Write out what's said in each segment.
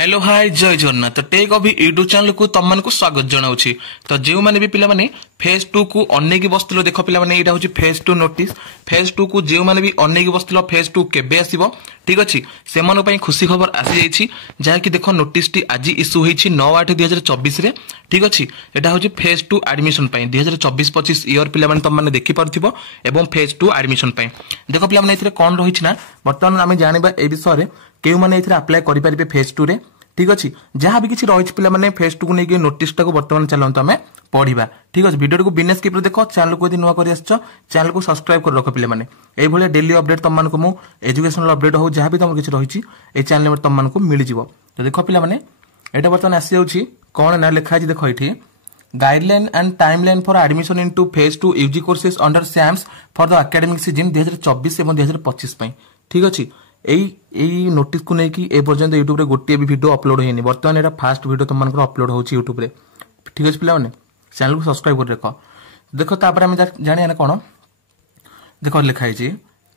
Hello hi जय जगन्नाथ तो take अभी यूट्यूब चैनल को तुम मान स्वागत जनाऊँगी। तो जो मैंने भी पिलाने फेज 2 को अनेक बसुल देख पिलाने यहाँ हूँ फेज 2 नोटिस। फेज 2 को जो मैंने भी अनेक बसुल फेज 2 केबे आसीबो ठीक अच्छे से खुशी खबर आसी जाइए जहाँकि देख नोटिस टी आज इश्यू होती 9/8/2024 ठीक अच्छे यहाँ हूँ फेज 2 एडमिशन 2024-25 इयर पिलाने तुम मैंने देखिपार एवं फेज 2 एडमिशन देख पिलाने कौन रही बर्तमान आम जाना ए विषय क्यों मैंने अप्लाई करेंगे फेज 2 रे ठीक अच्छे जहाँ भी किसी रही पिलाने फेज 2 को लेकिन नोटिस टाक बर्तमान चलते आम पढ़ा ठीक अच्छे वीडियो को बिना स्किप देख चैनल को यदि नुआ कर चैनल को सब्सक्राइब कर रख पिलाने ये डेली अपडेट तुमको मु एजुकेशनल अपडेट हो जहाँ भी तुम किसी रही चैनल में तुमको मिल जाव। तो देख पिलाने यहाँ बर्तमान आसी जाऊँगी कौन ना लिखाई देख ये guideline and timeline for admission into phase 2 UG courses under SAMS for the academic session 2024 और 2025 ठीक अच्छे यही नोटिस को लेकिन ए पर्यंत यूट्यूब रे गोटे भी वीडियो अपलोड होनी बर्तमान यहाँ फास्ट वीडियो तुम अपलोड होची यूट्यूब रे ठीक अच्छे पिलाने चैनल को सब्सक्राइब कर रख देख तापर आम जाना कौन देख लिखाई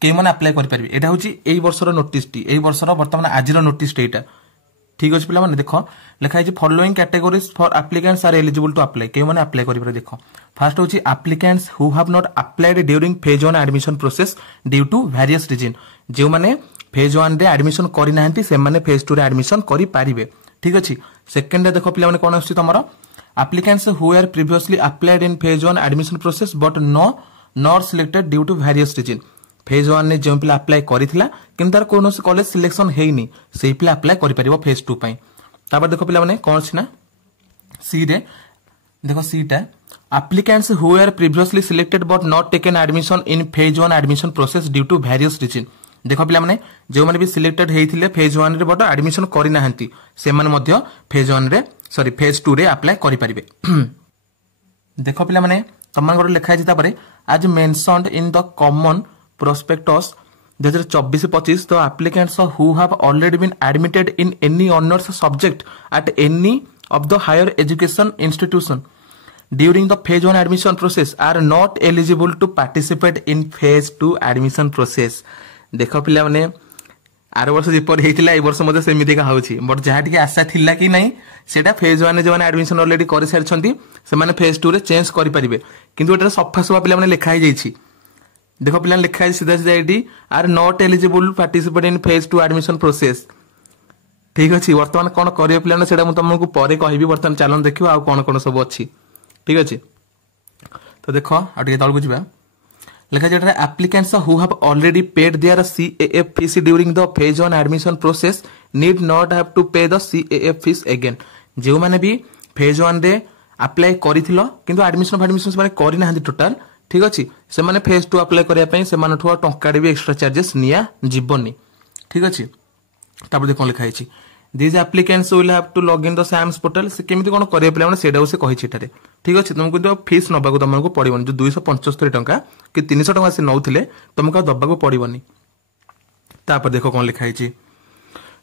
कई मैंने अप्लाई करेंगे यहाँ हूँ यही वर्षर नोटिस टी यही वर्षर बर्तमान आज नोटिस यहाँ ठीक अच्छे पिलाने देख लिखाई following categories for applicants are eligible to apply कई मैंने अप्लाई करेंगे देख फास्ट हूँ applicants who have not applied during phase 1 admission process due to various reason जो मैंने फेज 1 रे एडमिशन करना से फेज 2 रे एडमिशन करेंगे ठीक अच्छे सेकेंड देख पिलाने कौन आस applicants who were previously applied in phase 1 admission process but not selected due to various reason phase 1 ने जो पिला अप्लाई करिथिला किंतु तार कोनोसी कॉलेज सिलेक्शन हेइनी सेही पिला अप्लाई करि परिबो फेज 2 पई। तापर देखो पिला माने कोन छिना सी रे देखो सी टा applicants who were previously selected but not taken admission in phase 1 admission process due to various reason देखो पिला माने जो माने भी सिलेक्टेड हेइथिले फेज 1 रे बट एडमिशन करि नाहंती से माने मध्य फेज 1 रे सॉरी फेज 2 रे अप्लाई करि परिबे। देखो पिला माने तमन गोटे लिखा है तापर आज mentioned in the common prospectus 2024-25 the applicants who have already been admitted in any honours subject at any of the higher education institution during the phase 1 admission process are not eligible to participate in phase 2 admission process. देख पिला माने are वर्ष जेपर होता है वर्ष मत सेमती का होची बट जहाँ टी आशा थिला कि नहीं सेटा फेज 1 जो एडमिशन ऑलरेडी कर सारी से फेज 2 रे चेंज करेंगे किंतु एटा सफा सफा पिला लिखाई जाइए देख पिला लिखाई सीधा सीधा ये are not eligible participate in phase 2 admission process ठीक अच्छे बर्तमान कौन करेंगे पिला से तुमको पर कहि बर्तमान चलन देखिए आउ कौन कौन सब अच्छी ठीक अच्छे। तो देख आगे तौक जा लिखा जाए applicants who have already paid their CAF fees during the phase 1 admission process need not have to pay the CAF fees again जो मैंने भी फेज 1 रे अप्लाई करिथिलो किंतु एडमिशन से करना टोटाल ठीक अच्छे से फेज 2 अप्लाई करने से टंका भी एक्स्ट्रा चार्जेस निया जीवनी ठीक अच्छे। तापर देखो लिखा है this applicants will have to log in the SAMS portal से केमिति कोन करे पिला से कही ठीक अच्छे तुमको जो फीस नबाक तुमको पड़ोनी जो 275 टंका कि 300 टंका से नौले तुमको दबाक पड़ोनी। तापर देख कौन लिखाई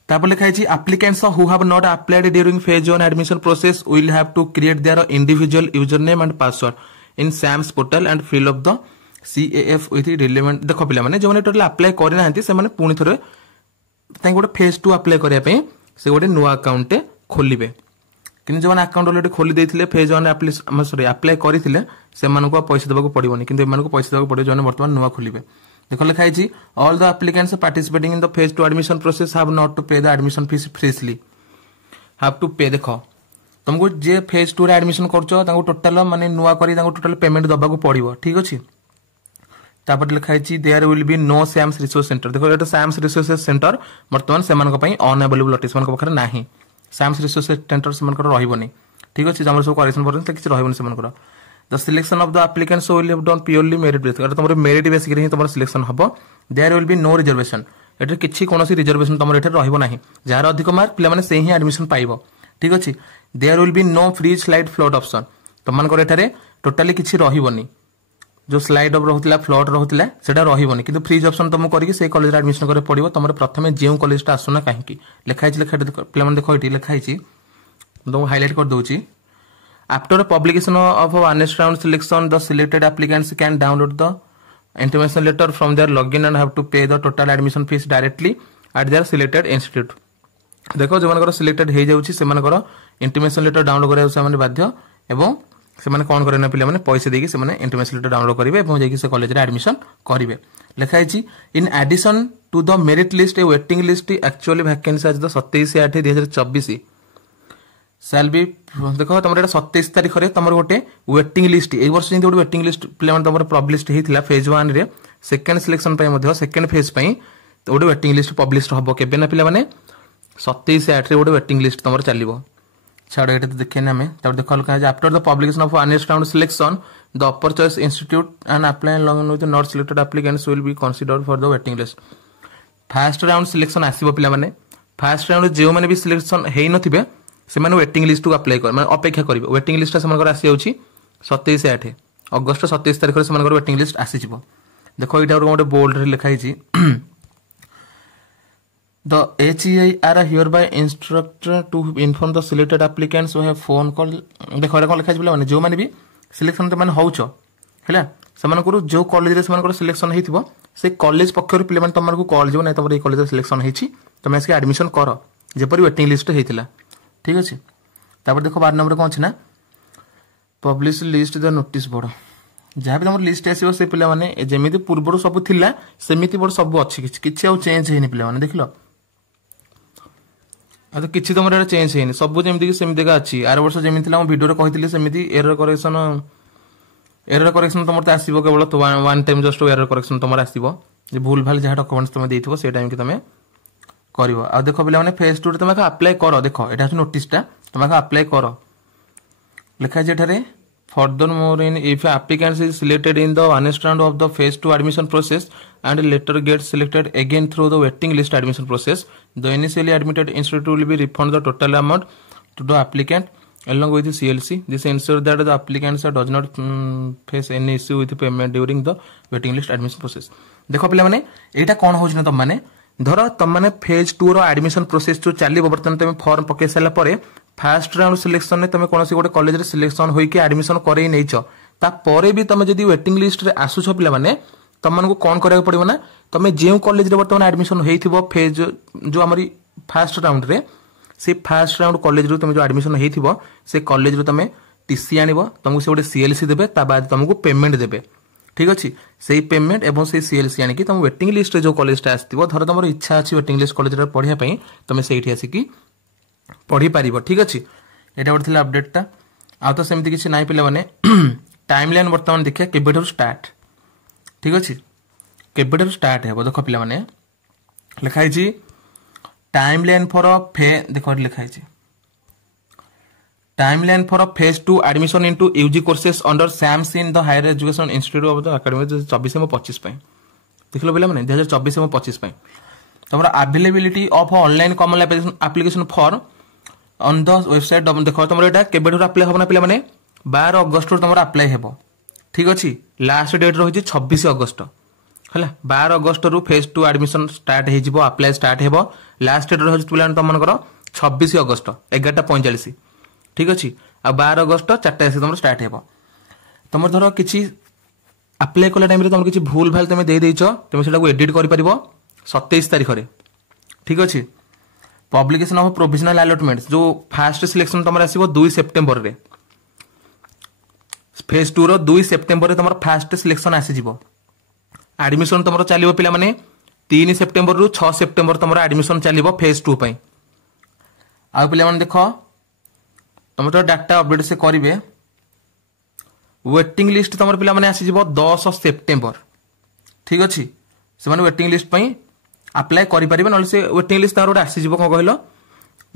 तापर लिखाई applicants who have not applied during phase 1 admission process will have to create their individual user name and password in SAMS portal and fill up the CAF with relevant देख पिला माने जो टोटल अप्लाई करना से पुणी थे गोटे phase 2 apply करने से गोटे नुआ अकाउंट खोलिबे किंतु जो अकाउंट ऑलरेडी खोली देथिले फेज 1 सॉरी अप्लाई करथिले से मानको पैसा देबाको पड़िबोनी किंतु एमानको पैसा देबाको पड़िबो जो वर्तमान नुआ खोलिबे। देखो लिखा है all the applicants participating in the phase 2 admission process have not to pay the admission fees freely have to pay देखो तुमको जे फेज 2 रे एडमिशन करछो ताको टोटल माने नुआ करी ताको टोटल पेमेंट दबाको पड़िबो ठीक अछि। तापर लिखा है there will be no SAMS resource centre देखो एटा सैम्स रिसोर्स सेंटर वर्तमान से मानको पई अनअवेलेबल अटिस मानको पाखरे नाही सैम्स रिसोर्स सेंटर से मानको रहइबोनी ठीक अछि जमर सब करेक्शन परन किछ रहइबोनी से मानको the selection of the applicants will have done purely merit base एटा तमरे मेरिट बेस रे ही तमर सिलेक्शन हबो there will be no reservation एटा किछि कोनोसी रिजर्वेशन तमर एटा रहइबो नाही जार अधिक मार्क पिला माने से ही एडमिशन पाइबो ठीक अछि। There will be no free slide float option तमन एटारे टोटली किछि रहइबोनी जो स्लाइड अप रहउतला फ्लोट रहउतला सेटा रहिबोनी किंतु फ्रीज ऑप्शन तुम करिके से कॉलेज एडमिशन करे पड़िबो तमरे प्रथमे जेउ कॉलेज ता आसुना काहेकि लिखाइ पिला माने देखो इटी लिखाइ तुम हाइलाइट कर दोची after publication of honest round selection the selected applicants can download the intimation letter from their login and have to pay the total admission fees directly at their selected institute देखो जो selected हो जाउछि सेमानकर intimation letter download करा से बाध्य एवं से कौन करें पिला पैसा देकी इंटिमेशन लेटर डाउनलोड करेंगे और जाकि कॉलेज रे एडमिशन करेंगे लिखाई in addition to the merit list a waiting list actually vacancy आज 27/8/2024 शैल बी देख तुम 27 तारीख में तुम गोटे वेटिंग लिस्ट ए वर्ष गोटे वेटिंग लिस्ट पे तुम पब्लिश होता फेज 1 रे सेकेंड सिलेक्शन सेकेंड फेज गोटे वेटिंग लिस्ट पब्लिश हम के पे 27/8 गोटे वेटिंग लिस्ट तुम चलो छाड़ ये देखे आम देख लिखा है after the publication of next round selection the upper choice institute and apply along with not selected applicants will be considered for the waiting list first round selection आसीबो पिला माने फास्ट राउंड जो माने भी सिलेक्शन हेई नथिबे से माने waiting list को apply कर माने अपेक्षा करिवे वेटिंग लिस्ट से मानकर आसी जाउची 27/8 अगस्त 27 तारिख रे से मानकर वेटिंग लिस्ट आसी जिवो देखो इटा गोटे बोल्ड रे लिखा हिची The HEI are hereby instructed to inform the selected applicants who have phone call देखो एटा कोन लिखा छै माने जो माने भी सिलेक्शन ते माने होउछो हैला समान को जो कॉलेज रे समान को सिलेक्शन हेतिबो से कॉलेज पक्षर पिले माने तमर को कॉल जो नै तमर ए कॉलेज रे सिलेक्शन हेछि तमे इसके एडमिशन करो जेपरि वेटिंग लिस्ट हेतिला ठीक अछि तापर देखो 12 नंबर कोन छै ना publish list the notice board जहाँ भी तुम लिस्ट आसो से पिला माने जेमिति पूर्व सब थिला सेमिति बोर्ड सब अच्छी किछि आ चेंज हेनि पिला माने देखलो आ तो किछि तुम चेंज हेनि सब जेमिति सेमिति का अछि आर वर्ष जेमिति थिला हम वीडियो रे कहितली सेमिति एरर करेक्शन तुम आसो केवल one time just error correction तुम आसो भूल भाल जहाँ डॉक्यूमेंट्स तुम देइथिबो से टाइम के तुम करिवो आ देखो पिला माने फेज 2 रे तुम अप्लाई करो देखो एटा नोटिसटा तुम अप्लाई करो लिखा छै एठारे Furthermore, if applicant is selected in the honest round of the phase 2 admission process and later gets selected again through the waiting list admission process, the initially admitted institute will be refund the total amount to the applicant along with the CLC. This ensures that the applicant does not face any issue with payment during the waiting list admission process. देखो पिला माने एटा कोन होछ ना तुम माने धरो तुम माने phase 2 रो admission process जो चली बर्तन तुम फॉर्म पके साला परे फास्ट राउंड सिलेक्शन ने तुम कौन गोटे कॉलेज रे सिलेक्शन होइके एडमिशन करे नैछ ता परे भी तुम जदी वेटिंग लिस्ट रे आसुछ पिला माने तुम को कौन करिया पड़िबो ना तुम जे कॉलेज रे बर्तमान एडमिशन हेइथिबो फेज जो हमारी फास्ट राउंड रे से फास्ट राउंड कॉलेज रो तुम जो एडमिशन हेइथिबो से कॉलेज रो तुम टीसी आनिबो तुमको से गोटे सीएलसी देबे ता बाद तुमको पेमेंट देबे ठीक अछि सेही पेमेंट एवं से सीएलसी आनि कि तुम वेटिंग लिस्ट रे जो कॉलेज टा आस्तिबो धर तुमर इच्छा अछि वेटिंग लिस्ट कॉलेज रे पढिया पई तुम सेठी आसी कि पढ़ी पारिबो ठीक अछि एटा गोटे थिला अपडेटटा आ तो सेमति किछि नाइ पिला माने टाइमलाइन वर्तमान देखिया केबेठर स्टार्ट ठीक अछि केबेठर स्टार्ट हेबो देखो पिला माने लिखाइ छी टाइमलाइन फॉर देखो लिखाइ छी timeline for phase 2 admission into UG courses under SAMS in the higher education institute of the academy 24 से 25 पई देखलो पिला माने 2024 से 25 पई तमरा availability of online common application for on the website देखो तुम एटा केबेठर अप्लाई होबना पिला माने 12 अगस्त तुम अप्लाई हेबो ठीक अछि लास्ट डेट रही 26 अगस्त हला 12 अगस्त रु फेज 2 एडमिशन स्टार्ट हे जिवो अप्लाई स्टार्ट हेबो लास्ट डेट रही पिला तुम मनकर 26 अगस्त 11:45 ठीक अछि आ 12 अगस्त 4टा से तुम स्टार्ट हेबो तुम धर किछि अप्लाई कला टाइम रे तुम किछि भूल भाल तुम दे देइछो तुम सेटा को एडिट करि परिबो 27 तारिख रे ठीक अछि पब्लिकेशन ऑफ प्रोविजनल अलॉटमेंट जो फास्ट सिलेक्शन तुम आसीबो 2 सेप्टेम्बर रे फेज 2 रो 2 सेप्टेम्बर रे तुम फास्ट सिलेक्शन आसी जिवो एडमिशन तुम चलिबो पिला माने 3 सेप्टेम्बर रु 6 सेप्टेम्बर तुम एडमिशन चलिबो फेज 2 पई आ पिला माने देखो तुम तो डाटा अपडेट से करिवे वेटिंग लिस्ट तुम पिला माने आसी जिवो 10 सेप्टेम्बर ठीक अछि से माने वेटिंग लिस्ट पई अप्लाई करि परिबे नले से वेटिंग लिस्ट तार आसी जिवो को कहलो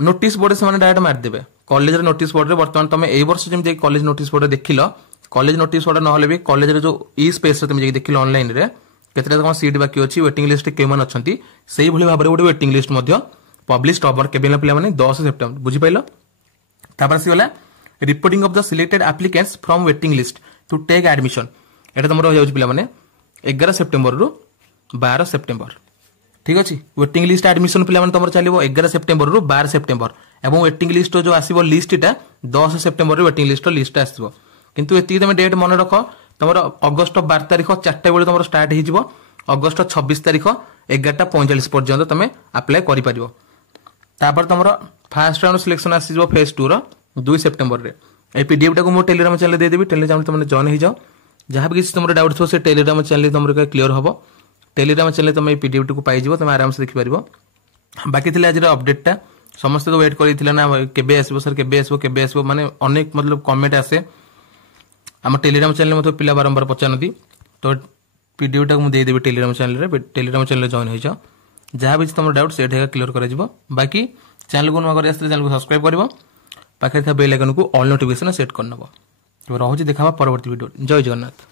नोटिस बोर्ड से माने डायरेक्ट मार देबे कॉलेज रे नोटिस बोर्ड रे वर्तमान तुम एई वर्ष जेम जे कॉलेज नोटिस बोर्ड देखिलो कॉलेज नोटिस बोर्ड न होले भी कॉलेज रे जो ई स्पेस रे तुम जे देखिलो ऑनलाइन रे केतरा कोन सीट बाकी अछि वेटिंग लिस्ट केमन अछंती सेही भली भाबरे गोटे वेटिंग लिस्ट मध्य पब्लिश टॉपर केबेला पिला माने 10 सेप्टेम्बर बुझि पाइलो तापर से होला reporting of the selected applicants from waiting list to take admission एटा तुम रह जाउछ पिला माने 11 सेप्टेम्बर रु 12 सेप्टेम्बर ठीक अछि वेटिंग लिस्ट एडमिशन पिला माने तमर चलिबो 11 सेप्टेम्बर रु 12 सेप्टेम्बर एवं वेटिंग लिस्ट जो आसीबो लिस्टटा 10 सेप्टेम्बर रे वेटिंग लिस्ट आसीबो किंतु एति तुम डेट मन रखो तमर अगस्त 12 तारिख 4टा बेले तमर स्टार्ट हे जिवो अगस्त 26 तारिख 11:45 पर्यंत तुम अप्लाई करि परिबो तापर तुम फास्ट राउंड सिलेक्शन आसीज फेज 2 2 सेप्टेम्बर रे ए पीडीएफ टाक मोर टेलीग्राम चैनल देदेवी टेलीग्राम तुम जॉइन हो जाओ जहाँ भी किसी तुम डाउट थो से टेलीग्राम चैनल तुम क्लीयर हम टेलीग्राम चैनल तुम ये पीडीएफ टी पाइज तुम आराम से देखिपार बाकी थी आज अपडेटा समस्त तो वेट करते ना केबे आसो सर केबे आसो माने अनेक मतलब कमेंट आसे आम टेलीग्राम चैनल मतलब पिला बारंबार पचारती तो पीडीएफ टाक मुझे देदेवी टेलीग्राम चैनल जॉइन हो जाओ जहाँ भी तुम डाउट से क्लीयर कर बाकी चैनल को नुआ चैनल को सब्सक्राइब कर पाखे बेल आइकन को ऑल नोटिफिकेशन सेट करनब। रोचे देखा परवर्ती वीडियो। जय जगन्नाथ।